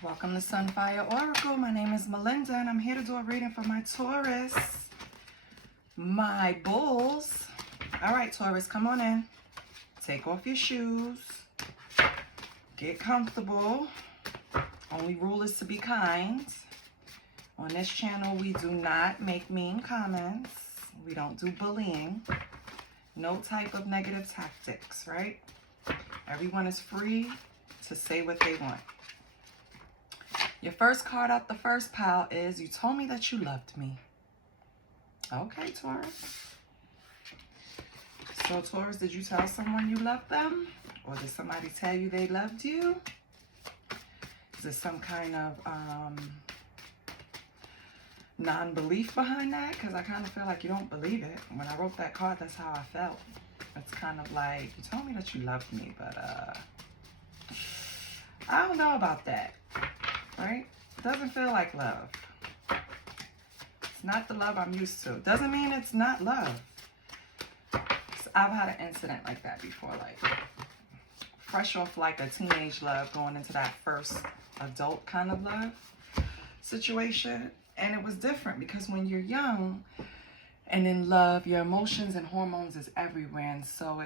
Welcome to Sunfire Oracle. My name is Melinda and I'm here to do a reading for my Taurus, my bulls. All right, Taurus, come on in. Take off your shoes. Get comfortable. Only rule is to be kind. On this channel, we do not make mean comments. We don't do bullying. No type of negative tactics, right? Everyone is free to say what they want. Your first card out the first pile is, you told me that you loved me. Okay, Taurus. So, Taurus, did you tell someone you loved them? Or did somebody tell you they loved you? Is there some kind of non-belief behind that? Because I kind of feel like you don't believe it. When I wrote that card, that's how I felt. It's kind of like, you told me that you loved me, but I don't know about that. Right? Doesn't feel like love. It's not the love I'm used to. Doesn't mean it's not love. So I've had an incident like that before, like fresh off like a teenage love going into that first adult kind of love situation. And it was different because when you're young and in love, your emotions and hormones is everywhere. And so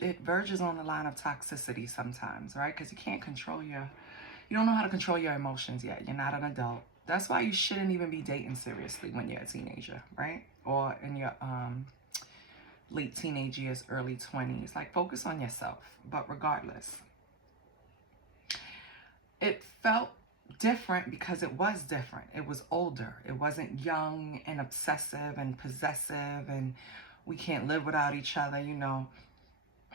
it verges on the line of toxicity sometimes, right? Because you can't control you don't know how to control your emotions yet. You're not an adult. That's why you shouldn't even be dating seriously when you're a teenager, right? Or in your late teenage years, early 20s. Like, focus on yourself. But regardless, it felt different because it was different. It was older. It wasn't young and obsessive and possessive and we can't live without each other, you know.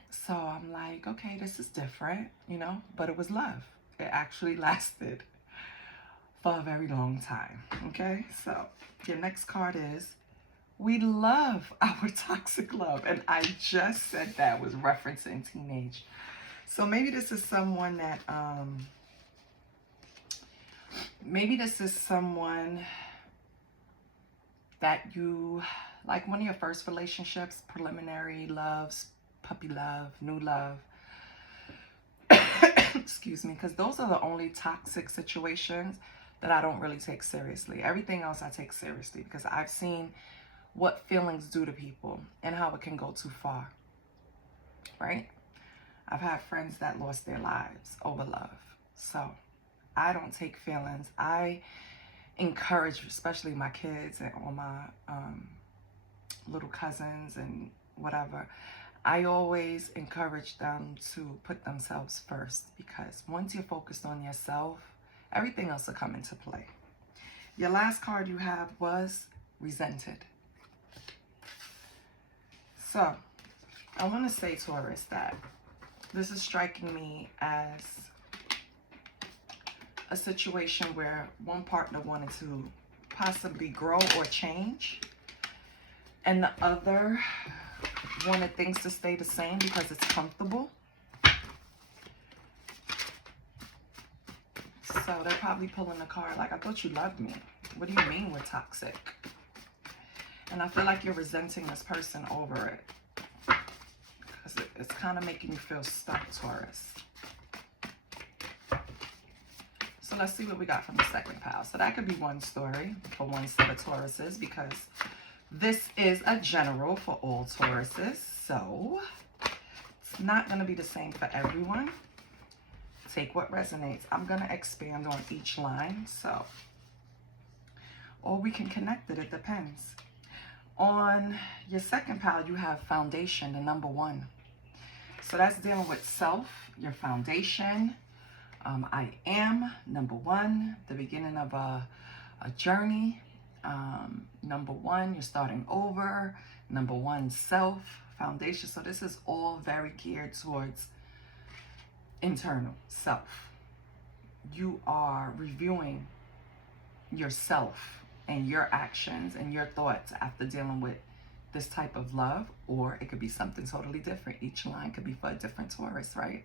So I'm like, okay, this is different, you know, but it was love. It actually lasted for a very long time, okay? So your next card is, we love our toxic love. And I just said that was referencing teenage. So maybe this is someone that, you, like one of your first relationships, preliminary loves, puppy love, new love. Excuse me, because those are the only toxic situations that I don't really take seriously. Everything else I take seriously because I've seen what feelings do to people and how it can go too far, right? I've had friends that lost their lives over love. So I don't take feelings. I encourage, especially my kids and all my little cousins and whatever, I always encourage them to put themselves first, because once you're focused on yourself, everything else will come into play. Your last card you have was resented. So I want to say, Taurus, that this is striking me as a situation where one partner wanted to possibly grow or change, and the other wanted things to stay the same because it's comfortable. So they're probably pulling the card like, I thought you loved me. What do you mean we're toxic? And I feel like you're resenting this person over it, because it's kind of making you feel stuck, Taurus. So let's see what we got from the second pile. So that could be one story for one set of Tauruses, because this is a general for all Tauruses, so it's not going to be the same for everyone. Take what resonates. I'm going to expand on each line, so, or we can connect it. It depends. On your second pile, you have foundation, the number 1. So that's dealing with self, your foundation. I am, number 1, the beginning of a journey. Number 1, you're starting over. Number 1, self, foundation. So this is all very geared towards internal self. You are reviewing yourself and your actions and your thoughts after dealing with this type of love, or it could be something totally different. Each line could be for a different Taurus, right?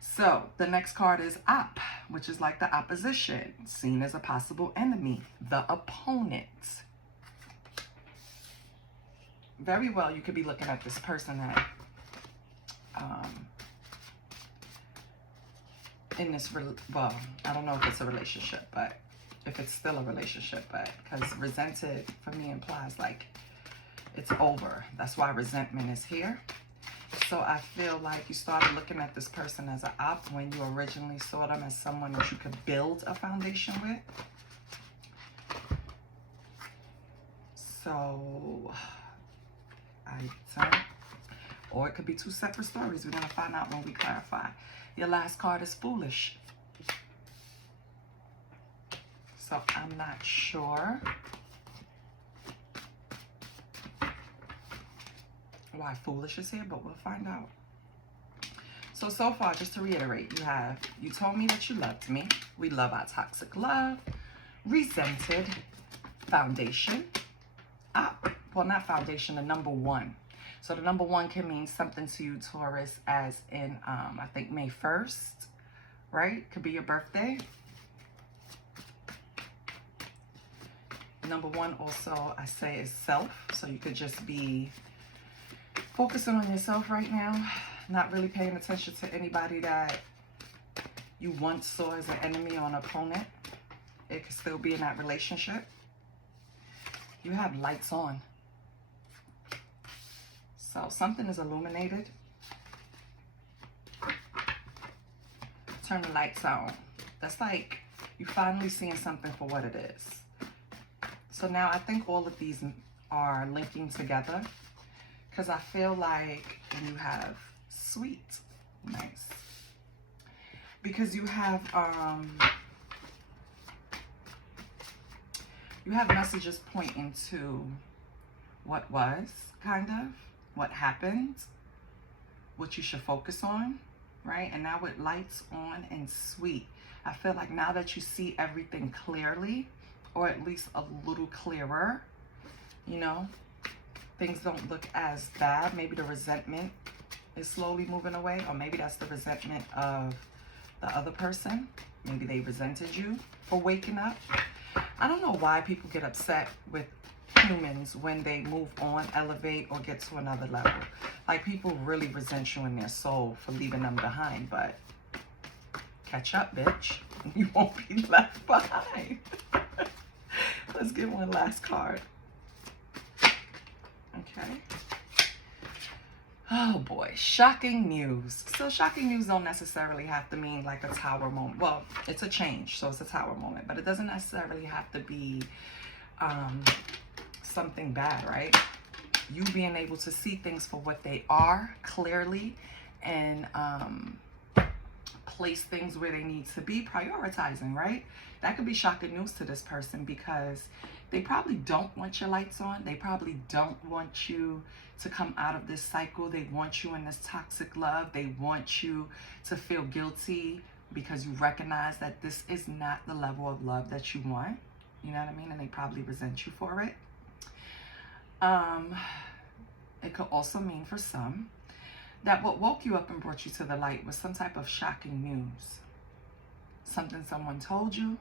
So the next card is op, which is like the opposition, seen as a possible enemy, the opponent. Very well, you could be looking at this person that in this, well, I don't know if it's a relationship, but if it's still a relationship, but because resented for me implies like it's over. That's why resentment is here. So I feel like you started looking at this person as an op when you originally saw them as someone that you could build a foundation with. So or it could be two separate stories. We're going to find out when we clarify. Your last card is foolish. So I'm not sure why foolish is here, but we'll find out. So far, just to reiterate, you told me that you loved me. We love our toxic love. Resented. Foundation. Well, not foundation, the number one. So the number one can mean something to you, Taurus, as in, I think May 1st, right? Could be your birthday. Number one also, I say, is self. So you could just be focusing on yourself right now, not really paying attention to anybody that you once saw as an enemy or an opponent. It could still be in that relationship. You have lights on. So something is illuminated. Turn the lights on. That's like you finally seeing something for what it is. So now I think all of these are linking together because I feel like you have sweet. Nice. Because you have messages pointing to what was, kind of, what happened, what you should focus on, right? And now with lights on and sweet, I feel like now that you see everything clearly, or at least a little clearer, you know, things don't look as bad. Maybe the resentment is slowly moving away, or maybe that's the resentment of the other person. Maybe they resented you for waking up. I don't know why people get upset with humans when they move on, elevate, or get to another level. Like, people really resent you in their soul for leaving them behind, but catch up, bitch. You won't be left behind. Let's get one last card. Okay. Oh boy, shocking news. So shocking news don't necessarily have to mean like a tower moment. Well, it's a change, so it's a tower moment, but it doesn't necessarily have to be something bad, right? You being able to see things for what they are clearly and place things where they need to be, prioritizing, right? That could be shocking news to this person because they probably don't want your lights on. They probably don't want you to come out of this cycle. They want you in this toxic love. They want you to feel guilty because you recognize that this is not the level of love that you want. You know what I mean? And they probably resent you for it. It could also mean for some that what woke you up and brought you to the light was some type of shocking news. Something someone told you,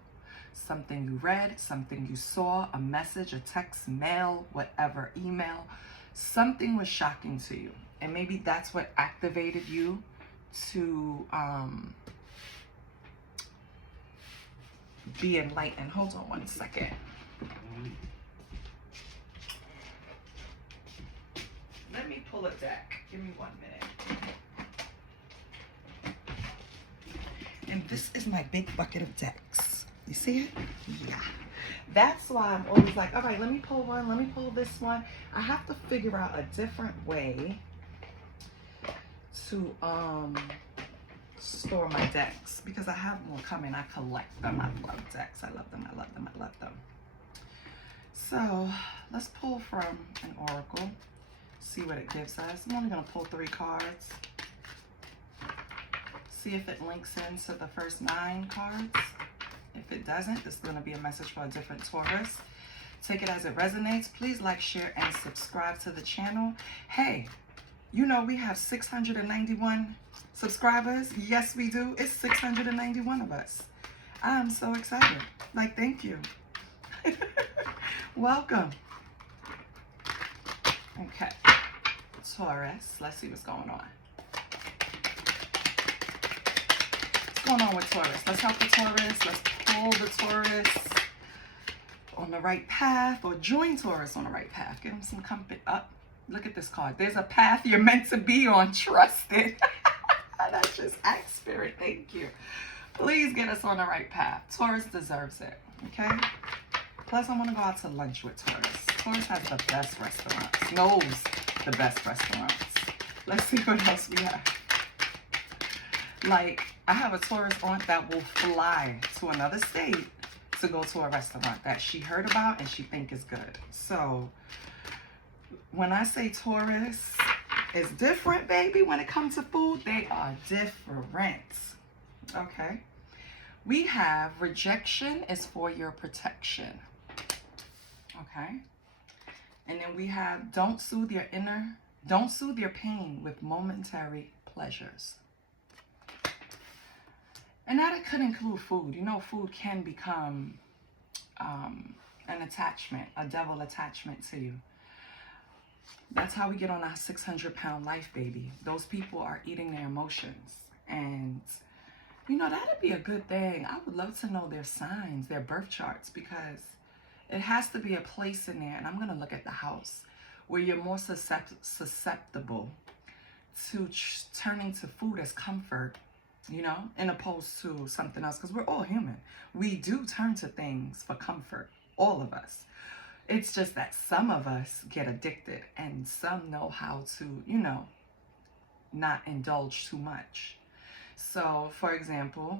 something you read, something you saw, a message, a text, mail, whatever, email. Something was shocking to you. And maybe that's what activated you to be enlightened. Hold on one second. Let me pull a deck. Give me 1 minute. And this is my big bucket of decks. You see it? Yeah. That's why I'm always like, all right, let me pull one. Let me pull this one. I have to figure out a different way to store my decks because I have more coming. I collect them. I love decks. I love them. I love them. I love them. So let's pull from an oracle. See what it gives us. I'm only going to pull 3 cards. See if it links into the first 9 cards. If it doesn't, this is going to be a message for a different Taurus. Take it as it resonates. Please like, share, and subscribe to the channel. Hey, you know we have 691 subscribers. Yes, we do. It's 691 of us. I'm so excited. Like, thank you. Welcome. Okay. Taurus, let's see what's going on. going on with Taurus? Let's help the Taurus. Let's pull the Taurus on the right path, or join Taurus on the right path. Give them some comfort up. Look at this card. There's a path you're meant to be on. Trust it. That's just act spirit. Thank you. Please get us on the right path. Taurus deserves it. Okay? Plus, I want to go out to lunch with Taurus. Taurus has the best restaurants. Knows the best restaurants. Let's see what else we have. Like, I have a Taurus aunt that will fly to another state to go to a restaurant that she heard about and she think is good. So, when I say Taurus is different, baby, when it comes to food, they are different. Okay? We have rejection is for your protection. Okay? And then we have don't soothe your pain with momentary pleasures. And that could include food. You know, food can become an attachment, a devil attachment to you. That's how we get on our 600-pound life, baby. Those people are eating their emotions. And, you know, that'd be a good thing. I would love to know their signs, their birth charts, because it has to be a place in there. And I'm going to look at the house where you're more susceptible to turning to food as comfort, you know, in opposed to something else. Because we're all human. We do turn to things for comfort, all of us. It's just that some of us get addicted and some know how to, you know, not indulge too much. So, for example,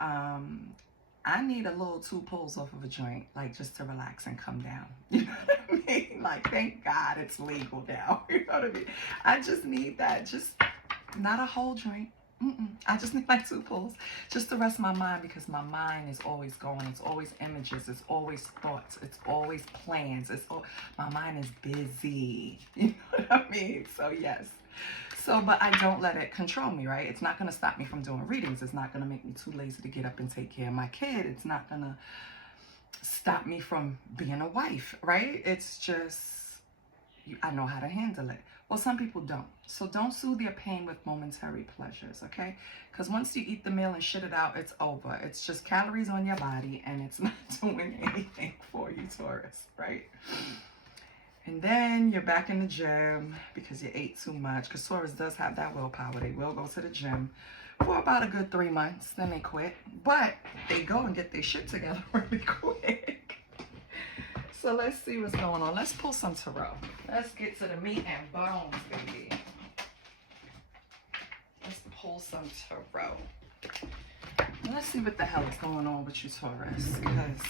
I need a little 2 pulls off of a joint, like just to relax and come down. You know what I mean? Like, thank God it's legal now. You know what I mean? I just need that. Just not a whole joint. I just need like 2 pulls just to rest my mind, because my mind is always going. It's always images. It's always thoughts. It's always plans. My mind is busy. You know what I mean? So yes. So, but I don't let it control me, right? It's not going to stop me from doing readings. It's not going to make me too lazy to get up and take care of my kid. It's not going to stop me from being a wife, right? It's just, I know how to handle it. Well, some people don't. So don't soothe your pain with momentary pleasures, okay? Because once you eat the meal and shit it out, it's over. It's just calories on your body, and it's not doing anything for you, Taurus, right? And then you're back in the gym because you ate too much. Because Taurus does have that willpower. They will go to the gym for about a good 3 months. Then they quit. But they go and get their shit together really quick. So let's see what's going on. Let's pull some tarot. Let's get to the meat and bones, baby. Let's pull some tarot. Let's see what the hell is going on with you, Taurus. Because,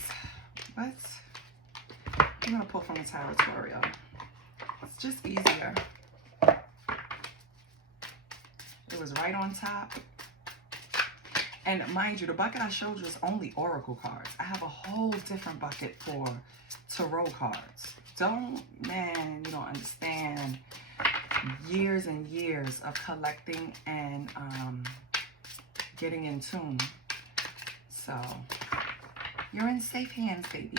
what? I'm going to pull from the territorial. It's just easier. It was right on top. And mind you, the bucket I showed you is only oracle cards. I have a whole different bucket for tarot cards. Man, you don't understand years and years of collecting and getting in tune. So, you're in safe hands, baby.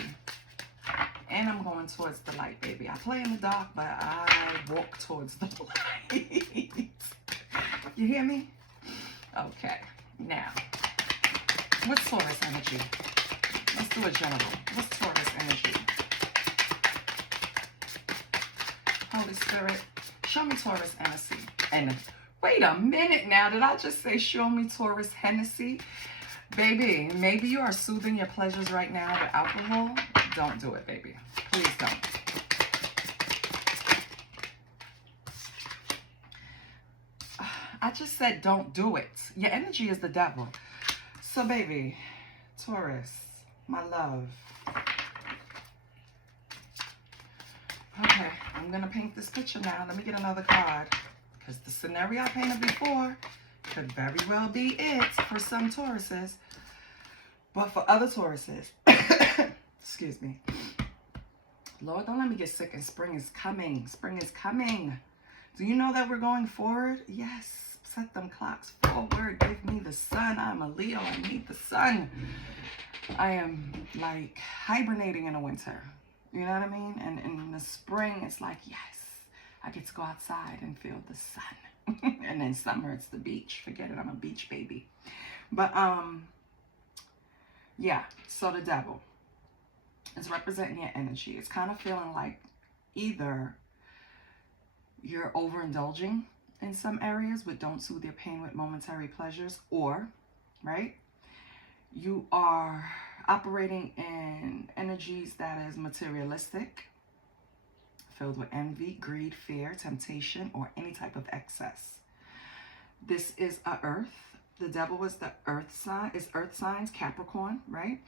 And I'm going towards the light, baby. I play in the dark, but I walk towards the light. You hear me? Okay. Now, what's Taurus energy? Let's do a general. What's Taurus energy? Holy Spirit, show me Taurus Hennessy. And wait a minute now. Did I just say show me Taurus Hennessy? Baby, maybe you are soothing your pleasures right now with alcohol. Don't do it, baby. Please don't. I just said don't do it. Your energy is the devil. So, baby, Taurus, my love. Okay, I'm going to paint this picture now. Let me get another card. Because the scenario I painted before could very well be it for some Tauruses. But for other Tauruses, excuse me. Lord, don't let me get sick, and spring is coming. Spring is coming. Do you know that we're going forward? Yes. Set them clocks forward. Give me the sun. I'm a Leo. I need the sun. I am like hibernating in the winter. You know what I mean? And in the spring, it's like, yes, I get to go outside and feel the sun. And then summer, it's the beach. Forget it, I'm a beach baby. But, yeah, so the devil is representing your energy. It's kind of feeling like either you're overindulging in some areas but don't soothe your pain with momentary pleasures, or, right, you are operating in energies that is materialistic, filled with envy, greed, fear, temptation, or any type of excess. This is a earth. The devil is the earth sign, is earth signs, Capricorn, right?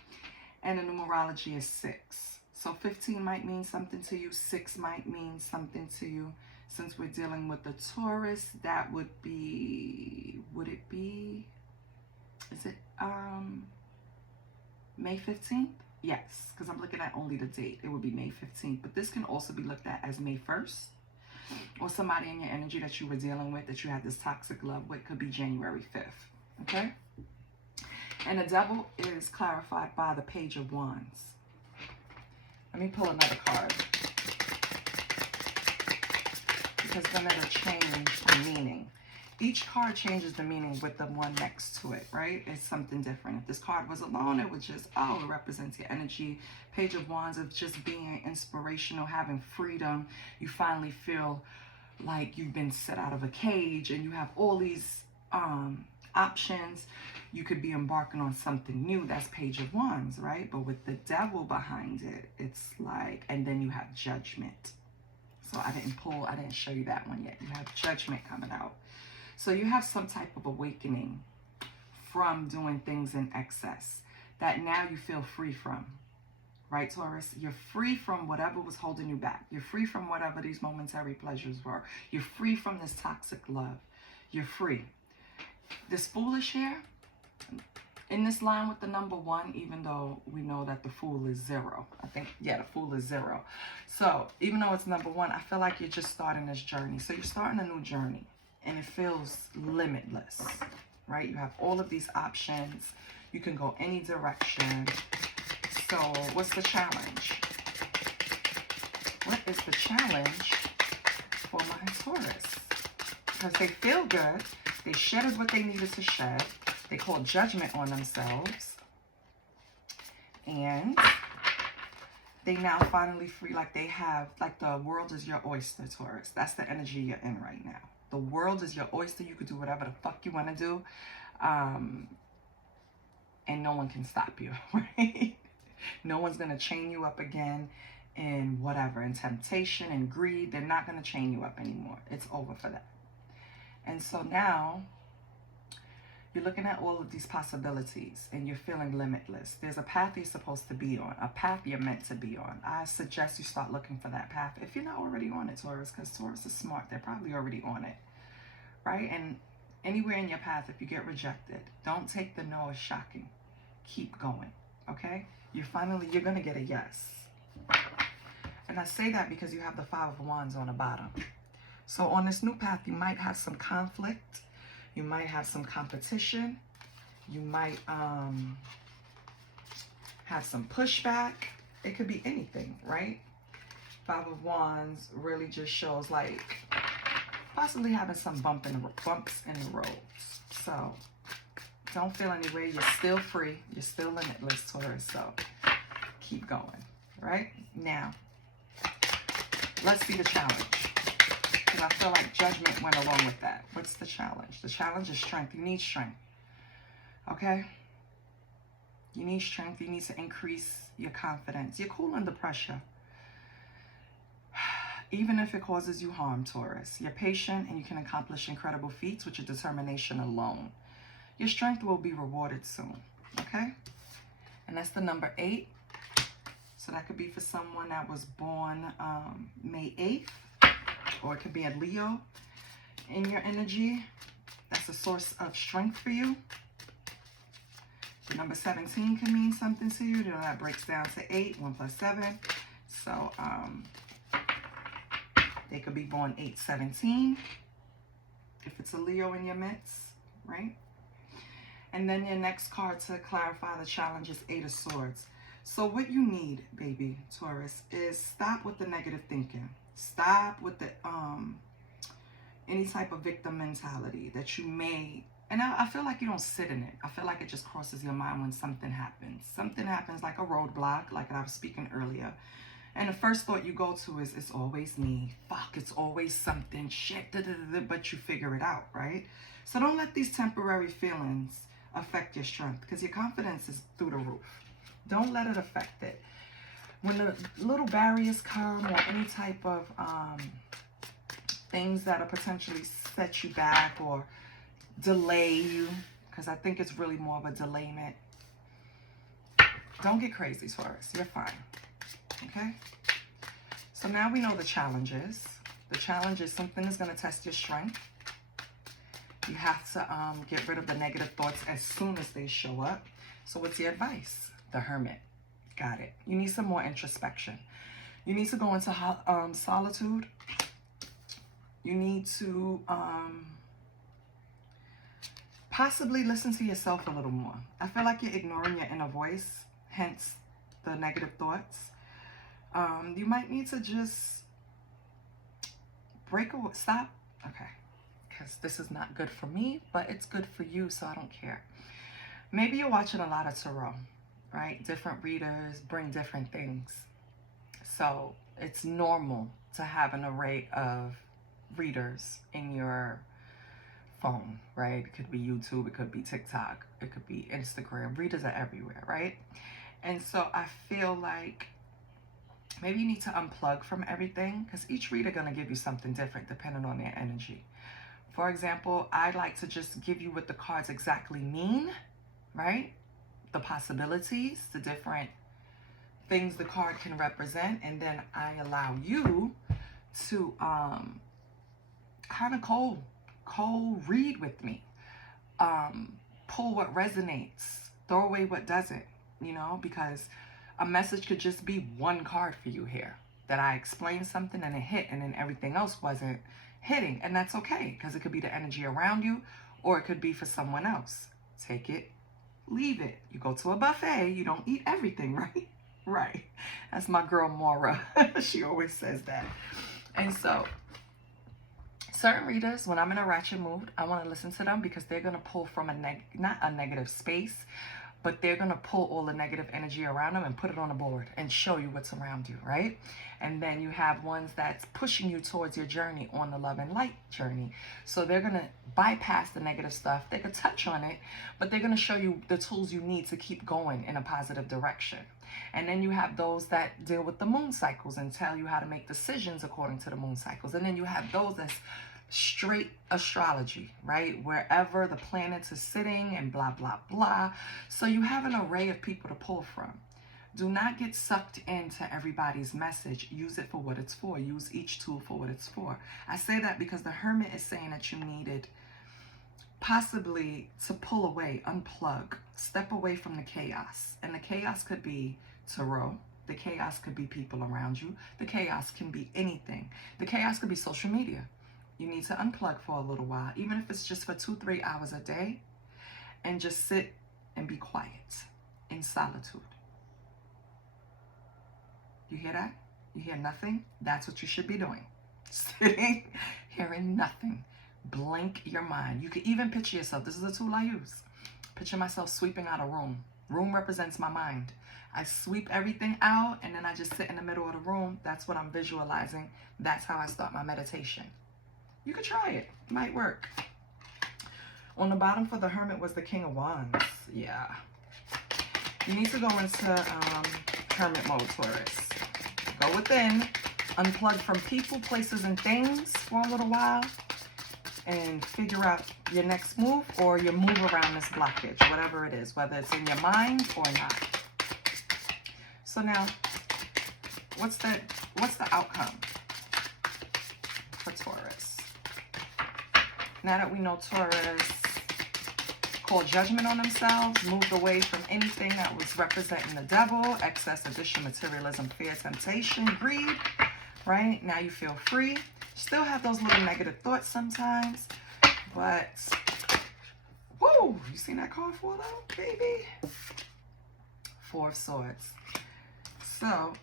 And the numerology is 6. So 15 might mean something to you. 6 might mean something to you. Since we're dealing with the Taurus, that would be, is it May 15th? Yes, because I'm looking at only the date. It would be May 15th. But this can also be looked at as May 1st. Or somebody in your energy that you were dealing with, that you had this toxic love with, could be January 5th. Okay? And the devil is clarified by the Page of Wands. Let me pull another card, because then it'll change the meaning. Each card changes the meaning with the one next to it, right? It's something different. If this card was alone, it would just, it represents your energy. Page of Wands of just being inspirational, having freedom. You finally feel like you've been set out of a cage and you have all these options. You could be embarking on something new. That's Page of Wands, right? But with the devil behind it, it's like, and then you have Judgment. So I didn't show you that one yet. You have Judgment coming out. So you have some type of awakening from doing things in excess that now you feel free from, right, Taurus? You're free from whatever was holding you back. You're free from whatever these momentary pleasures were. You're free from this toxic love. You're free. This foolish here, in this line with the number 1, even though we know that the Fool is 0. I think, yeah, the Fool is 0. So even though it's number 1, I feel like you're just starting this journey. So you're starting a new journey. And it feels limitless, right? You have all of these options. You can go any direction. So what's the challenge? What is the challenge for my Taurus? Because they feel good. They shedded what they needed to shed. They called judgment on themselves. And they now finally free, like they have, like the world is your oyster, Taurus. That's the energy you're in right now. The world is your oyster. You could do whatever the fuck you want to do. And no one can stop you, right? No one's going to chain you up again in whatever, in temptation and greed. They're not going to chain you up anymore. It's over for that. And so now you're looking at all of these possibilities and you're feeling limitless. There's a path you're supposed to be on, a path you're meant to be on. I suggest you start looking for that path if you're not already on it, Taurus, because Taurus is smart. They're probably already on it, right? And anywhere in your path, if you get rejected, don't take the no as shocking. Keep going, okay? You're going to get a yes. And I say that because you have the 5 of Wands on the bottom. So on this new path, you might have some conflict. You might have some competition. You might have some pushback. It could be anything, right? 5 of Wands really just shows like possibly having some bumps in the roads. So don't feel any way. You're still free. You're still limitless, Taurus. So keep going, right? Now, let's see the challenge. Because I feel like judgment went along with that. What's the challenge? The challenge is strength. You need strength. Okay? You need strength. You need to increase your confidence. You're cool under pressure. Even if it causes you harm, Taurus. You're patient and you can accomplish incredible feats with your determination alone. Your strength will be rewarded soon. Okay? And that's the number 8. So that could be for someone that was born May 8th. Or it could be a Leo in your energy. That's a source of strength for you. The number 17 can mean something to you. You know, that breaks down to 8. 1 plus 7. So they could be born 8/17 if it's a Leo in your midst, right? And then your next card to clarify the challenge is 8 of Swords. So what you need, baby Taurus, is stop with the negative thinking. Stop with the any type of victim mentality that you may, and I feel like you don't sit in it. I feel like it just crosses your mind when something happens. Something happens like a roadblock, like I was speaking earlier. And the first thought you go to is, it's always me. Fuck, it's always something. Shit, but you figure it out, right? So don't let these temporary feelings affect your strength, because your confidence is through the roof. Don't let it affect it. When the little barriers come, or any type of things that are potentially set you back or delay you, because I think it's really more of a delayment. Don't get crazy, Taurus. You're fine. Okay? So now we know the challenges. The challenge is something is going to test your strength. You have to get rid of the negative thoughts as soon as they show up. So what's your advice? The Hermit. Got it. You need some more introspection. You need to go into solitude. You need to possibly listen to yourself a little more. I feel like you're ignoring your inner voice, hence the negative thoughts. You might need to just break away. Stop. Okay. Because this is not good for me, but it's good for you, so I don't care. Maybe you're watching a lot of tarot, right? Different readers bring different things. So it's normal to have an array of readers in your phone, right? It could be YouTube, it could be TikTok, it could be Instagram. Readers are everywhere, right? And so I feel like maybe you need to unplug from everything, because each reader going to give you something different depending on their energy. For example, I like to just give you what the cards exactly mean, right? The possibilities, the different things the card can represent, and then I allow you to kind of co-read with me. Pull what resonates, throw away what doesn't, you know, because a message could just be one card for you here, that I explained something and it hit, and then everything else wasn't hitting, and that's okay, because it could be the energy around you, or it could be for someone else. Take it, leave it. You go to a buffet, you don't eat everything, right? Right. That's my girl Maura. She always says that. And so certain readers, when I'm in a ratchet mood, I want to listen to them, because they're going to pull from not a negative space, but they're going to pull all the negative energy around them and put it on the board and show you what's around you, right? And then you have ones that's pushing you towards your journey on the love and light journey. So they're going to bypass the negative stuff. They could touch on it, but they're going to show you the tools you need to keep going in a positive direction. And then you have those that deal with the moon cycles and tell you how to make decisions according to the moon cycles. And then you have those that's straight astrology, right? Wherever the planets are sitting and blah, blah, blah. So you have an array of people to pull from. Do not get sucked into everybody's message. Use it for what it's for. Use each tool for what it's for. I say that because the Hermit is saying that you needed possibly to pull away, unplug, step away from the chaos. And the chaos could be tarot. The chaos could be people around you. The chaos can be anything. The chaos could be social media. You need to unplug for a little while, even if it's just for 2-3 hours a day, and just sit and be quiet in solitude. You hear that? You hear nothing? That's what you should be doing. Sitting, hearing nothing. Blank your mind. You can even picture yourself. This is a tool I use. Picture myself sweeping out a room. Room represents my mind. I sweep everything out, and then I just sit in the middle of the room. That's what I'm visualizing. That's how I start my meditation. You could try it. It might work. On the bottom for the Hermit was the King of Wands. Yeah. You need to go into Hermit mode, Taurus. Go within. Unplug from people, places, and things for a little while. And figure out your next move, or your move around this blockage. Whatever it is. Whether it's in your mind or not. So now, what's the outcome for Taurus? Now that we know Taurus called judgment on themselves, moved away from anything that was representing the devil, excess, addition, materialism, fear, temptation, greed, right? Now you feel free. Still have those little negative thoughts sometimes, but, whoa, you seen that card fall out, baby? 4 of Swords. So,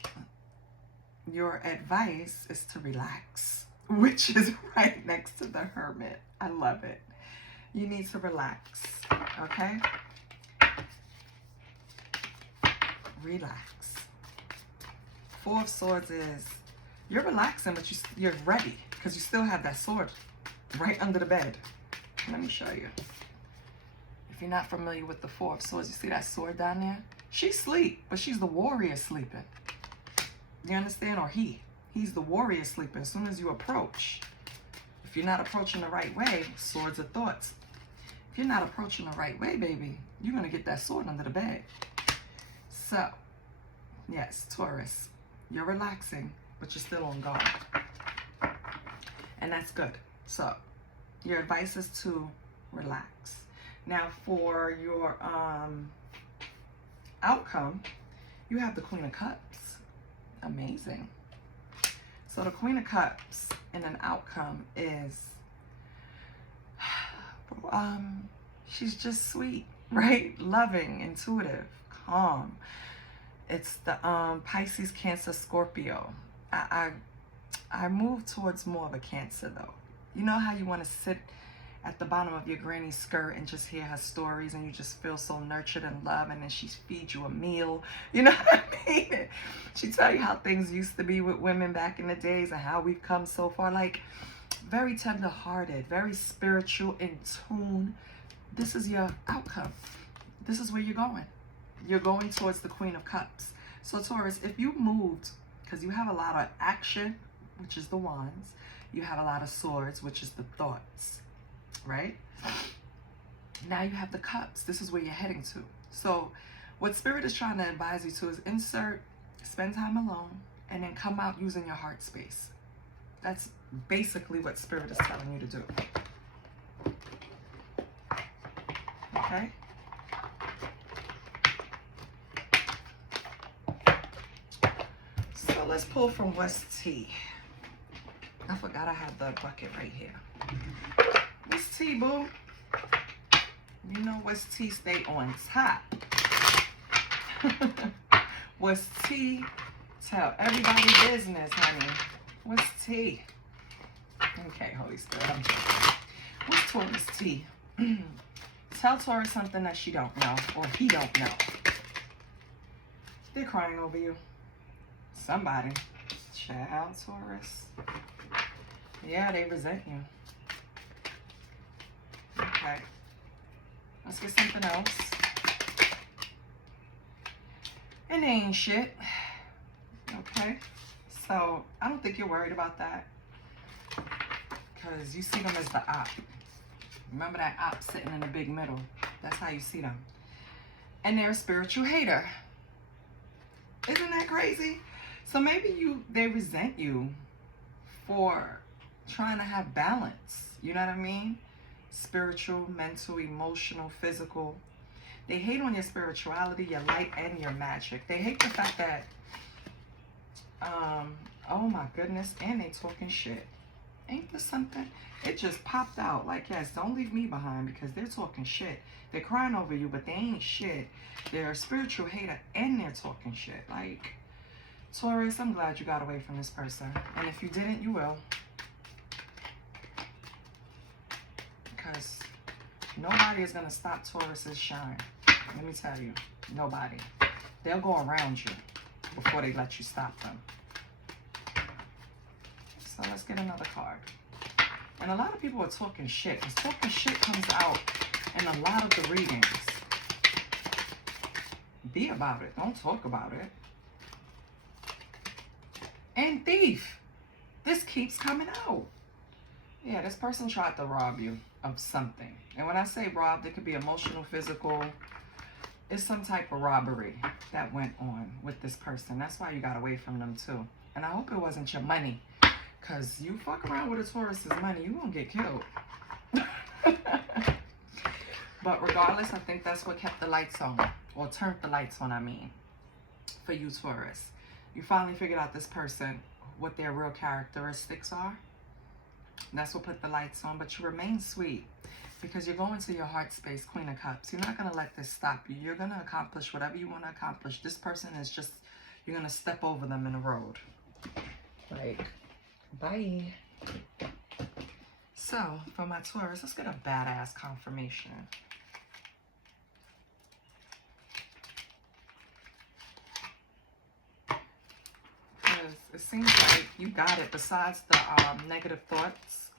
your advice is to relax. which is right next to the Hermit. I love it. You need to relax, okay? Relax. Four of Swords is you're relaxing, but you're ready because you still have that sword right under the bed. Let me show you. If you're not familiar with the Four of Swords, you see that sword down there? She's asleep, but she's the warrior sleeping. You understand? Or he's the warrior sleeping as soon as you approach. If you're not approaching the right way, swords are thoughts. If you're not approaching the right way, baby, you're going to get that sword under the bed. So, yes, Taurus, you're relaxing, but you're still on guard. And that's good. So, your advice is to relax. Now, for your outcome, you have the Queen of Cups. Amazing. So the Queen of Cups in an outcome is, she's just sweet, right? Loving, intuitive, calm. It's the Pisces, Cancer, Scorpio. I move towards more of a Cancer though. You know how you want to sit at the bottom of your granny's skirt and just hear her stories and you just feel so nurtured and loved, and then she feeds you a meal. You know what I mean? She tell you how things used to be with women back in the days and how we've come so far. Like, very tender-hearted, very spiritual, in tune. This is your outcome. This is where you're going. You're going towards the Queen of Cups. So Taurus, if you moved, because you have a lot of action, which is the Wands, you have a lot of Swords, which is the thoughts, right? Now you have the Cups. This is where you're heading to. So what Spirit is trying to advise you to is spend time alone, and then come out using your heart space. That's basically what Spirit is telling you to do. Okay? So let's pull from West T. I forgot I had the bucket right here. West T, boo. You know West T stay on top. West T, tell everybody business, honey. What's T? Okay, Holy Spirit, I'm joking. What's Taurus T? Tell Taurus something that she don't know, or he don't know. They're crying over you. Somebody. Child, Taurus. Yeah, they resent you. Okay. Let's get something else. And they ain't shit. Okay. So, I don't think you're worried about that. Because you see them as the op. Remember that op sitting in the big middle? That's how you see them. And they're a spiritual hater. Isn't that crazy? So maybe they resent you for trying to have balance. You know what I mean? Spiritual, mental, emotional, physical. They hate on your spirituality, your light, and your magic. They hate the fact that, oh my goodness, and they talking shit. Ain't this something? It just popped out. Like, yes, don't leave me behind, because they're talking shit. They're crying over you, but they ain't shit. They're a spiritual hater, and they're talking shit. Like, Taurus, I'm glad you got away from this person. And if you didn't, you will. Because nobody is going to stop Taurus's shine. Let me tell you. Nobody. They'll go around you before they let you stop them. So let's get another card. And a lot of people are talking shit. Because talking shit comes out in a lot of the readings. Be about it. Don't talk about it. And thief. This keeps coming out. Yeah, this person tried to rob you of something. And when I say robbed, it could be emotional, physical. It's some type of robbery that went on with this person. That's why you got away from them too. And I hope it wasn't your money. Because you fuck around with a Taurus's money, you won't get killed. But regardless, I think that's what kept the lights on. Or turned the lights on, I mean. For you, Taurus. You finally figured out this person, what their real characteristics are. That's what put the lights on. But you remain sweet. Because you're going to your heart space, Queen of Cups. You're not going to let this stop you. You're going to accomplish whatever you want to accomplish. This person is just, you're going to step over them in the road. Like, bye. So, for my Taurus, let's get a badass confirmation. Because it seems like you got it. Besides the negative thoughts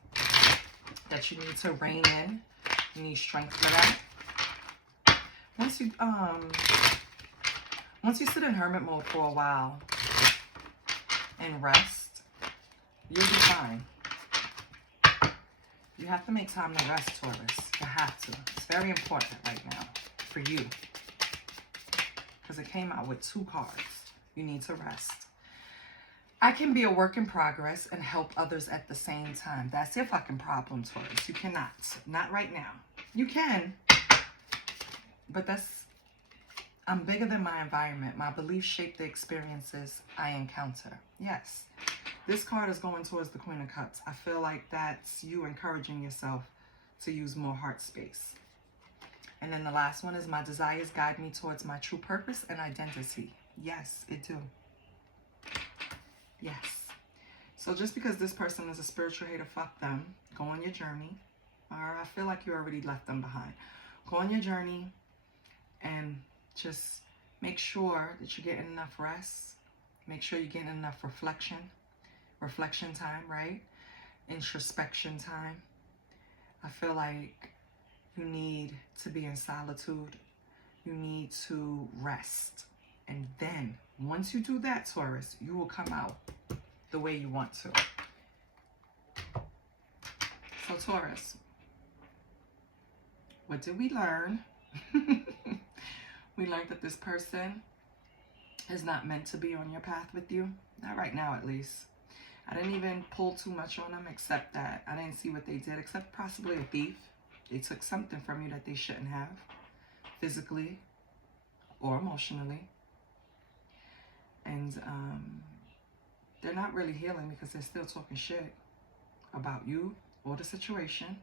that you need to rein in, you need strength for that. Once you sit in hermit mode for a while and rest, you'll be fine. You have to make time to rest, Taurus. You have to. It's very important right now for you. Because it came out with 2 cards. You need to rest. I can be a work in progress and help others at the same time. That's your fucking problem, Taurus. You cannot. Not right now. You can. But I'm bigger than my environment. My beliefs shape the experiences I encounter. Yes. This card is going towards the Queen of Cups. I feel like that's you encouraging yourself to use more heart space. And then the last one is my desires guide me towards my true purpose and identity. Yes, it do. Yes. So just because this person is a spiritual hater, fuck them. Go on your journey. Or I feel like you already left them behind. Go on your journey and just make sure that you're getting enough rest. Make sure you're getting enough reflection time, right? Introspection time. I feel like you need to be in solitude. You need to rest. And then, once you do that, Taurus, you will come out the way you want to. So, Taurus, what did we learn? We learned that this person is not meant to be on your path with you. Not right now, at least. I didn't even pull too much on them, except that I didn't see what they did, except possibly a thief. They took something from you that they shouldn't have, physically or emotionally. And they're not really healing because they're still talking shit about you or the situation.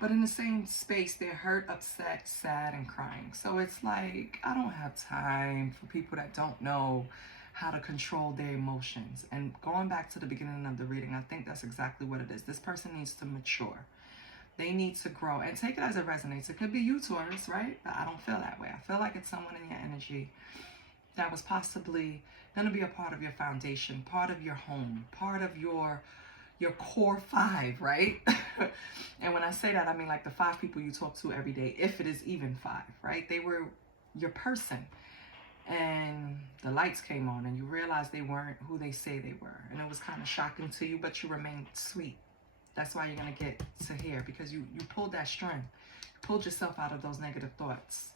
But in the same space, they're hurt, upset, sad, and crying. So it's like, I don't have time for people that don't know how to control their emotions. And going back to the beginning of the reading, I think that's exactly what it is. This person needs to mature. They need to grow. And take it as it resonates. It could be you, Taurus, right? But I don't feel that way. I feel like it's someone in your energy that was possibly going to be a part of your foundation, part of your home, part of your core 5, right? And when I say that, I mean like the 5 people you talk to every day, if it is even 5, right? They were your person. And the lights came on and you realized they weren't who they say they were. And it was kind of shocking to you, but you remained sweet. That's why you're going to get to here, because you pulled that string. You pulled yourself out of those negative thoughts,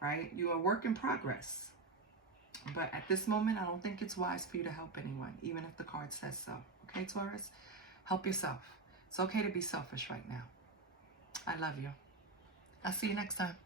right? You're a work in progress. But at this moment, I don't think it's wise for you to help anyone, even if the card says so. Okay, Taurus? Help yourself. It's okay to be selfish right now. I love you. I'll see you next time.